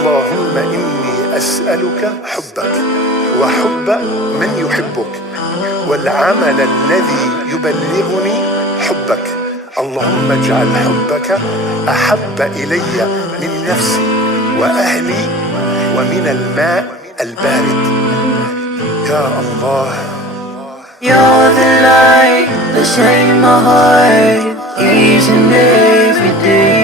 اللهم إني أسألك حبك وحب من يحبك والعمل الذي يبلغني حبك. اللهم اجعل حبك أحب إلي من نفسي وأهلي ومن الماء البارد. يا الله. You're the light that shines my heart each and every day.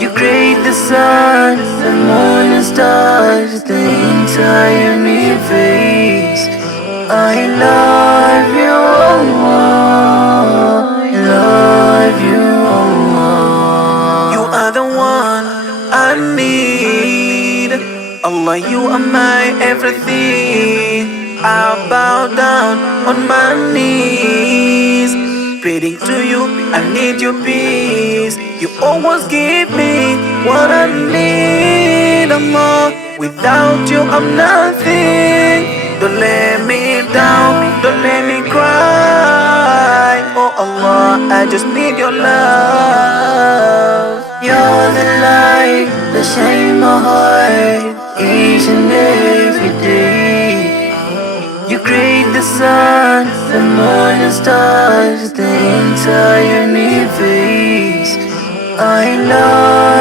You create the sun, the moon and stars, the entire universe. I love you, Allah. I love you, Allah. You are the one I need. Allah, you are my everything. I bow down on my knees, pleading to you, I need your peace. You always give me what I need, Allah. Without you, I'm nothing. Don't let me down, don't let me cry. Oh Allah, I just need your love. You're the light that shines my heart each and every day. You create the sun, the moon and stars, the entire universe. I love